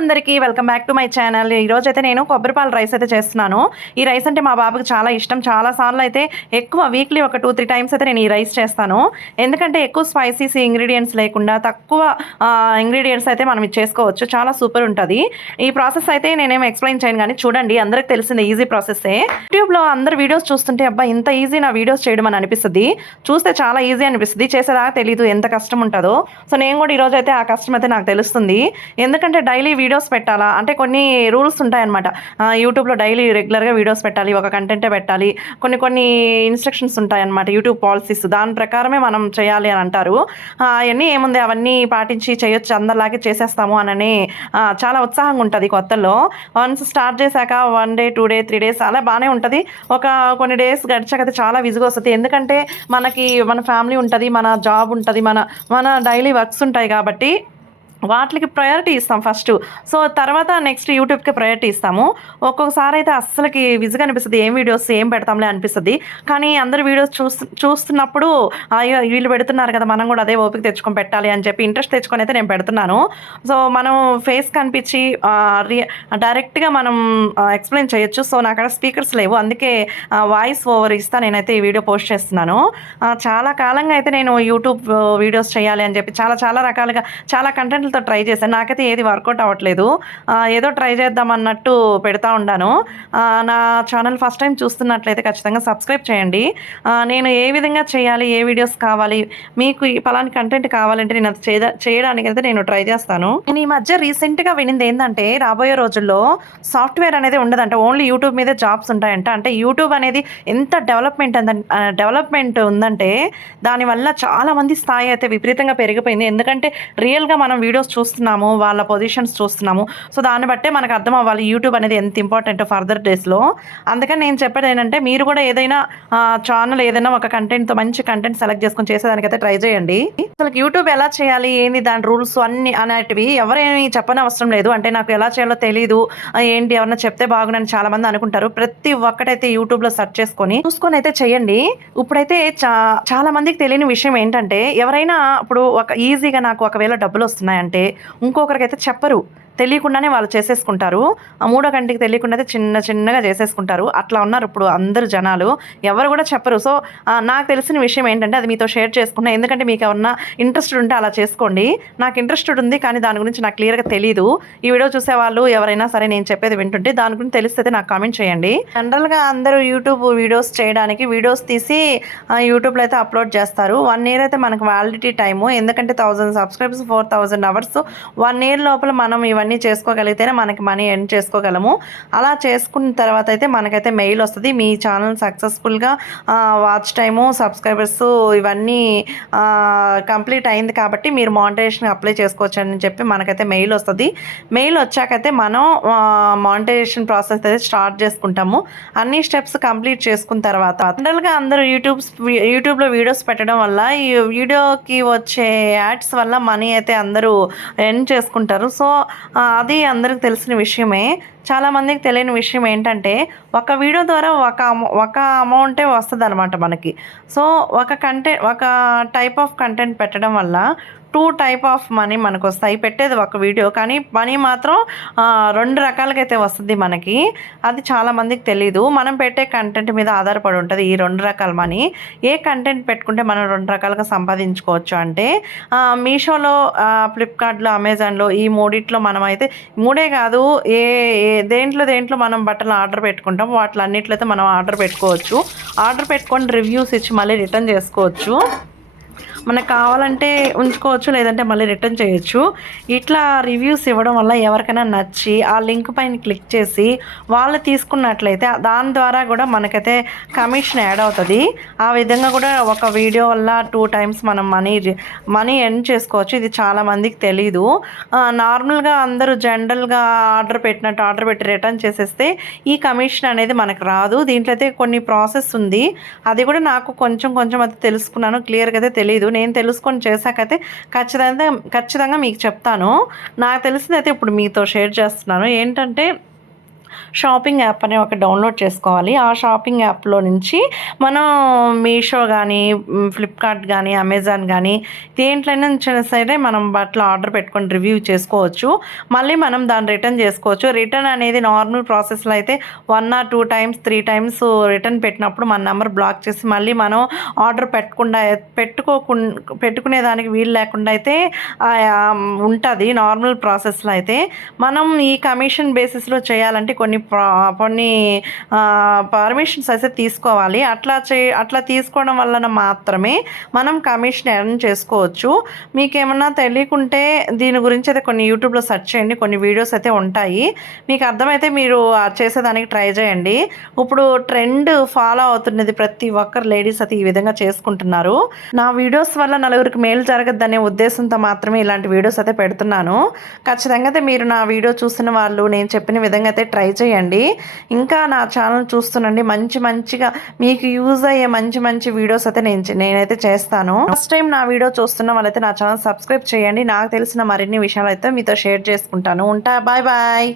అందరికీ welcome back to my channel. ఈరోజు అయితే నేను కొబ్బరిపాలు రైస్ అయితే చేస్తున్నాను. ఈ రైస్ అంటే మా బాబుకి చాలా ఇష్టం. చాలా సార్లు అయితే ఎక్కువ వీక్లీ ఒక టూ త్రీ టైమ్స్ అయితే నేను ఈ రైస్ చేస్తాను. ఎందుకంటే ఎక్కువ స్పైసీస్ ఇంగ్రీడియంట్స్ లేకుండా తక్కువ ఇంగ్రీడియంట్స్ అయితే మనం ఇది చేసుకోవచ్చు. చాలా సూపర్ ఉంటుంది. ఈ ప్రాసెస్ అయితే నేనేం ఎక్స్ప్లెయిన్ చేయను కానీ చూడండి అందరికి తెలిసింది ఈజీ ప్రాసెస్సే యూట్యూబ్లో అందరు వీడియోస్ చూస్తుంటే అబ్బా ఇంత ఈజీ నా వీడియోస్ చేయడం అని అనిపిస్తుంది. చూస్తే చాలా ఈజీ అనిపిస్తుంది. చేసేదాకా తెలియదు ఎంత కష్టం ఉంటుందో. సో నేను కూడా ఈరోజు అయితే ఆ కష్టం అయితే నాకు తెలుస్తుంది. ఎందుకంటే డైలీ వీడియోస్ పెట్టాలా? అంటే కొన్ని రూల్స్ ఉంటాయన్నమాట. యూట్యూబ్లో డైలీ రెగ్యులర్గా వీడియోస్ పెట్టాలి ఒక కంటెంటే పెట్టాలి కొన్ని కొన్ని ఇన్స్ట్రక్షన్స్ ఉంటాయన్నమాట యూట్యూబ్ పాలసీస్. దాని ప్రకారమే మనం చేయాలి అని అంటారు. అవన్నీ ఏముంది? అవన్నీ పాటించి చేయొచ్చు అందరిలాగే చేసేస్తాము అనని చాలా ఉత్సాహంగా ఉంటుంది కొత్తలో వన్స్ స్టార్ట్ చేశాక one day two day three days అలా బాగానే ఉంటుంది. ఒక కొన్ని డేస్ గడిచాకైతే చాలా విజుగా వస్తుంది. ఎందుకంటే మనకి మన ఫ్యామిలీ ఉంటుంది మన జాబ్ ఉంటుంది మన మన డైలీ వర్క్స్ ఉంటాయి కాబట్టి వాటికి ప్రయారిటీ ఇస్తాం ఫస్ట్ సో తర్వాత నెక్స్ట్ యూట్యూబ్కి ప్రయారిటీ ఇస్తాము. ఒక్కొక్కసారి అయితే అస్సలకి విజిగా అనిపిస్తుంది. ఏం వీడియోస్ ఏం పెడతాంలే అనిపిస్తుంది. కానీ అందరు వీడియోస్ చూస్తు చూస్తున్నప్పుడు అయ్యో వీళ్ళు పెడుతున్నారు కదా మనం కూడా అదే ఓపిక తెచ్చుకొని పెట్టాలి అని చెప్పి ఇంట్రెస్ట్ తెచ్చుకొని అయితే నేను పెడుతున్నాను. సో మనం ఫేస్ కనిపించి డైరెక్ట్గా మనం ఎక్స్ప్లెయిన్ చేయొచ్చు. సో నాకు అక్కడ స్పీకర్స్ లేవు. అందుకే వాయిస్ ఓవర్ ఇస్తా నేనైతే ఈ వీడియో పోస్ట్ చేస్తున్నాను. చాలా కాలంగా అయితే నేను యూట్యూబ్ వీడియోస్ చేయాలి అని చెప్పి చాలా చాలా రకాలుగా చాలా కంటెంట్ కంటెంట్లతో ట్రై చేశాను నాకైతే ఏది వర్కౌట్ అవ్వట్లేదు. ఏదో ట్రై చేద్దాం అన్నట్టు పెడతా ఉన్నాను నా ఛానల్ ఫస్ట్ టైం చూస్తున్నట్లయితే ఖచ్చితంగా సబ్స్క్రైబ్ చేయండి. నేను ఏ విధంగా చేయాలి ఏ వీడియోస్ కావాలి మీకు ఈ పలాని కంటెంట్ కావాలంటే నేను అది చేయడానికి అయితే నేను ట్రై చేస్తాను. నేను ఈ మధ్య రీసెంట్గా వినింది ఏంటంటే రాబోయే రోజుల్లో సాఫ్ట్వేర్ అనేది ఉండదంట. ఓన్లీ యూట్యూబ్ మీదే జాబ్స్ ఉంటాయంట. అంటే యూట్యూబ్ అనేది ఎంత డెవలప్మెంట్ డెవలప్మెంట్ ఉందంటే దానివల్ల చాలా మంది స్థాయి అయితే విపరీతంగా పెరిగిపోయింది. ఎందుకంటే రియల్గా మనం వీడియో వీడియోస్ చూస్తున్నాము వాళ్ళ పొజిషన్స్ చూస్తున్నాము. సో దాన్ని బట్టే మనకు అర్థం అవ్వాలి యూట్యూబ్ అనేది ఎంత ఇంపార్టెంట్ ఫర్దర్ డేస్లో అందుకని నేను చెప్పేది ఏంటంటే మీరు కూడా ఏదైనా ఛానల్ ఏదైనా ఒక కంటెంట్తో మంచి కంటెంట్ సెలెక్ట్ చేసుకొని చేసేదానికైతే ట్రై చేయండి. అసలు యూట్యూబ్ ఎలా చేయాలి ఏంది దాని రూల్స్ అన్ని అనేటివి ఎవరేమి చెప్పని అవసరం లేదు. అంటే నాకు ఎలా చేయాలో తెలియదు ఏంటి ఎవరన్నా చెప్తే బాగునని చాలా మంది అనుకుంటారు. ప్రతి ఒక్కటైతే యూట్యూబ్లో సెర్చ్ చేసుకొని చూసుకొని అయితే చేయండి. ఇప్పుడైతే చా చాలా మందికి తెలియని విషయం ఏంటంటే ఎవరైనా ఇప్పుడు ఒక ఈజీగా నాకు ఒకవేళ డబ్బులు వస్తున్నాయంటే అంటే ఇంకొకరికైతే చెప్పరు. తెలియకుండానే వాళ్ళు చేసేసుకుంటారు. ఆ మూడో కంటికి తెలియకుండానే చిన్న చిన్నగా చేసేసుకుంటారు. అట్లా ఉన్నారు ఇప్పుడు అందరు జనాలు. ఎవరు కూడా చెప్పరు. సో నాకు తెలిసిన విషయం ఏంటంటే అది మీతో షేర్ చేసుకున్నా. ఎందుకంటే మీకు ఏమన్నా ఇంట్రెస్టెడ్ ఉంటే అలా చేసుకోండి. నాకు ఇంట్రెస్టెడ్ ఉంది కానీ దాని గురించి నాకు క్లియర్గా తెలియదు ఈ వీడియో చూసే వాళ్ళు ఎవరైనా సరే నేను చెప్పేది వింటుంటే దాని గురించి తెలిస్తే నాకు కామెంట్ చేయండి. జనరల్గా అందరూ యూట్యూబ్ వీడియోస్ చేయడానికి వీడియోస్ తీసి యూట్యూబ్లో అయితే అప్లోడ్ చేస్తారు. వన్ ఇయర్ అయితే మనకు వ్యాలిడిటీ టైము ఎందుకంటే thousand subscribes four thousand hours. One year లోపల మనం ఇవన్నీ చేసుకోగలిగితేనే మనకి మనీ ఎర్న్ చేసుకోగలము. అలా చేసుకున్న తర్వాత అయితే మనకైతే మెయిల్ వస్తుంది. మీ ఛానల్ సక్సెస్ఫుల్గా వాచ్ టైము సబ్స్క్రైబర్స్ ఇవన్నీ కంప్లీట్ అయింది కాబట్టి మీరు మానిటైజేషన్ అప్లై చేసుకోవచ్చు అని చెప్పి మనకైతే మెయిల్ వస్తుంది. మెయిల్ వచ్చాకైతే మనం మానిటైజేషన్ ప్రాసెస్ అయితే స్టార్ట్ చేసుకుంటాము. అన్ని స్టెప్స్ కంప్లీట్ చేసుకున్న తర్వాత జనరల్గా అందరూ యూట్యూబ్స్ యూట్యూబ్లో వీడియోస్ పెట్టడం వల్ల ఈ వీడియోకి వచ్చే యాడ్స్ వల్ల మనీ అయితే అందరూ ఎర్న్ చేసుకుంటారు. సో అది అందరికి తెలిసిన విషయమే. చాలా మందికి తెలియని విషయం ఏంటంటే ఒక వీడియో ద్వారా ఒక అమౌ- ఒక అమౌంటే వస్తుంది అనమాట మనకి. సో ఒక కంటెంట్ ఒక టైప్ ఆఫ్ కంటెంట్ పెట్టడం వల్ల టూ టైప్ ఆఫ్ మనీ మనకు వస్తాయి పెట్టేది ఒక వీడియో. కానీ మనీ మాత్రం రెండు రకాలుగా అయితే వస్తుంది మనకి. అది చాలా మందికి తెలీదు. మనం పెట్టే కంటెంట్ మీద ఆధారపడి ఉంటుంది ఈ రెండు రకాల మనీ. ఏ కంటెంట్ పెట్టుకుంటే మనం రెండు రకాలుగా సంపాదించుకోవచ్చు అంటే మీషోలో ఫ్లిప్కార్ట్లో అమెజాన్లో ఈ మూడిట్లో మనం అయితే మూడే కాదు ఏ ఏ- దేంట్లో దేంట్లో మనం బట్టలు ఆర్డర్ పెట్టుకుంటాం వాటిలో అన్నిట్లో అయితే మనం ఆర్డర్ పెట్టుకోవచ్చు. ఆర్డర్ పెట్టుకొని రివ్యూస్ ఇచ్చి మళ్ళీ రిటర్న్ చేసుకోవచ్చు. మనకు కావాలంటే ఉంచుకోవచ్చు లేదంటే మళ్ళీ రిటర్న్ చేయొచ్చు. ఇట్లా రివ్యూస్ ఇవ్వడం వల్ల ఎవరికైనా నచ్చి ఆ లింక్ పైన క్లిక్ చేసి వాళ్ళు తీసుకున్నట్లయితే దాని ద్వారా కూడా మనకైతే కమిషన్ యాడ్ అవుతుంది. ఆ విధంగా కూడా ఒక వీడియో వల్ల టూ టైమ్స్ మనం మనీ మనీ ఎర్న్ చేసుకోవచ్చు. ఇది చాలా మందికి తెలీదు. నార్మల్గా అందరూ జనరల్గా ఆర్డర్ పెట్టినట్టు ఆర్డర్ పెట్టి రిటర్న్ చేసేస్తే ఈ కమిషన్ అనేది మనకు రాదు. దీంట్లో అయితే కొన్ని ప్రాసెస్ ఉంది. అది కూడా నాకు కొంచెం కొంచెం అయితే తెలుసుకున్నాను. క్లియర్గా అయితే తెలియదు నేను తెలుసుకొని చేశాకైతే ఖచ్చితంగా ఖచ్చితంగా మీకు చెప్తాను. నాకు తెలిసిందైతే ఇప్పుడు మీతో షేర్ చేస్తున్నాను. ఏంటంటే షాపింగ్ యాప్ అనే ఒక డౌన్లోడ్ చేసుకోవాలి. ఆ షాపింగ్ యాప్లో నుంచి మనం మీషో కానీ ఫ్లిప్కార్ట్ కానీ అమెజాన్ కానీ దేంట్లోనే సరే మనం బట్టలు ఆర్డర్ పెట్టుకొని రివ్యూ చేసుకోవచ్చు. మళ్ళీ మనం దాన్ని రిటర్న్ చేసుకోవచ్చు. రిటర్న్ అనేది నార్మల్ ప్రాసెస్లో అయితే one or two times three times return పెట్టినప్పుడు మన నెంబర్ బ్లాక్ చేసి మళ్ళీ మనం ఆర్డర్ పెట్టకుండా పెట్టుకోకుండా పెట్టుకునే దానికి వీలు లేకుండా అయితే ఉంటుంది నార్మల్ ప్రాసెస్లో అయితే. మనం ఈ కమిషన్ బేసిస్లో చేయాలంటే కొన్ని ప్రా- కొన్ని పర్మిషన్స్ అయితే తీసుకోవాలి. అట్లా చే అట్లా తీసుకోవడం వలన మాత్రమే మనం కమిషన్ ఎర్న్ చేసుకోవచ్చు. మీకు ఏమన్నా తెలియకుంటే దీని గురించి అయితే కొన్ని యూట్యూబ్లో సెర్చ్ చేయండి. కొన్ని వీడియోస్ అయితే ఉంటాయి. మీకు అర్థమైతే మీరు చేసేదానికి ట్రై చేయండి. ఇప్పుడు ట్రెండ్ ఫాలో అవుతున్నది ప్రతి ఒక్కరు లేడీస్ అయితే ఈ విధంగా చేసుకుంటున్నారు. నా వీడియోస్ వల్ల నలుగురికి మేలు జరగద్దనే ఉద్దేశంతో మాత్రమే ఇలాంటి వీడియోస్ అయితే పెడుతున్నాను. ఖచ్చితంగా అయితే మీరు నా వీడియో చూసిన వాళ్ళు నేను చెప్పిన విధంగా అయితే ట్రై చేయండి. ఇంకా నా ఛానల్ చూస్తుండండి మంచి మంచిగా మీకు యూజ్ అయ్యే మంచి మంచి వీడియోస్ అయితే నేను నేనైతే చేస్తాను. ఫస్ట్ టైం నా వీడియో చూస్తున్న వాళ్ళైతే నా ఛానల్ సబ్స్క్రైబ్ చేయండి. నాకు తెలిసిన మరిన్ని విషయాలు అయితే మీతో షేర్ చేసుకుంటాను. ఉంటా బాయ్ బాయ్.